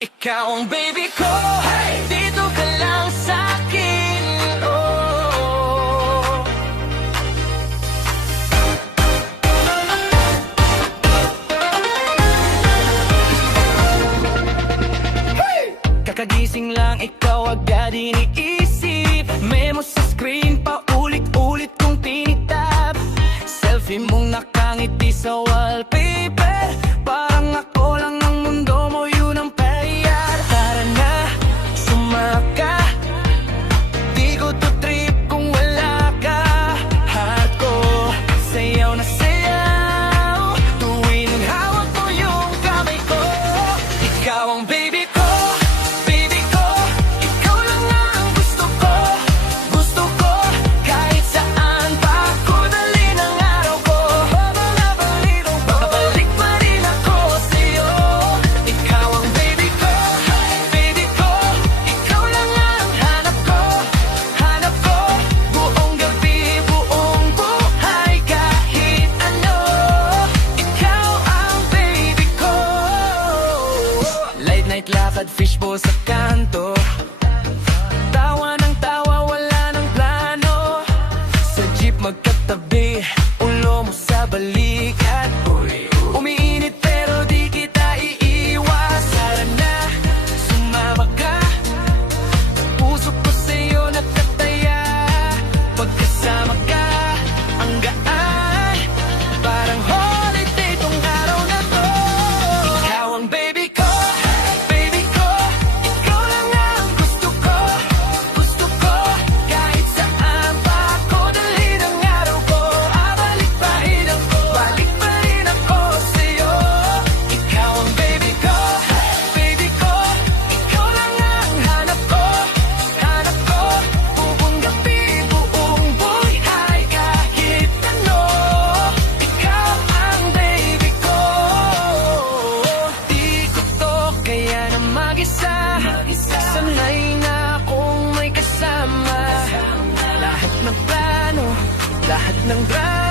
Ikaw ang baby ko, hey! Dito ka lang sa'kin, oh. Hey! Kakagising lang, ikaw agad iniisip. Memo sa screen, paulit-ulit kong tinitap. Selfie mong nakangiti sa wallpaper. Parang ako lang ang mundo mo, yun ang payar. Tara na, sumaka. Di ko to trip kung wala ka. Heart ko, sayaw na sayaw. Tuwing hawak mo yung kamay ko. Ikaw ang baby ko, baby ko. Ikaw lang ang gusto ko, gusto ko. Kahit saan pa ako dalhin ang araw ko. Babalik pa rin ako sa'yo. Ikaw ang baby ko, baby ko. Ikaw lang ang hanap ko, hanap ko. Buong gabi, buong buhay, kahit ano. Ikaw ang baby ko. Late night lakad, fishbowl sa kanto. Tawa ng tawa, wala ng plano. Sa jeep magkatabi, ulo mo sa balikat. Umiinit pero di kita iiwas. Tara na, sumama ka. Puso ko sa'yo nakataya. Pagkasama ka, ang gaan. Parang holiday tong araw na to. Ikaw ang baby ko, baby ko. Ikaw lang ang gusto ko, gusto ko. Kahit saan pa ako dalhin ang araw ko. Balik pa rin ako sa'yo. Ikaw ang baby ko, baby ko. Ikaw lang ang hanap ko, hanap ko. Buong gabi, buong buhay, kahit ano. Ikaw ang baby ko. Di ko to kaya na mag-isa. Sanay na akong may kasama. Lahat ng plano, lahat ng drama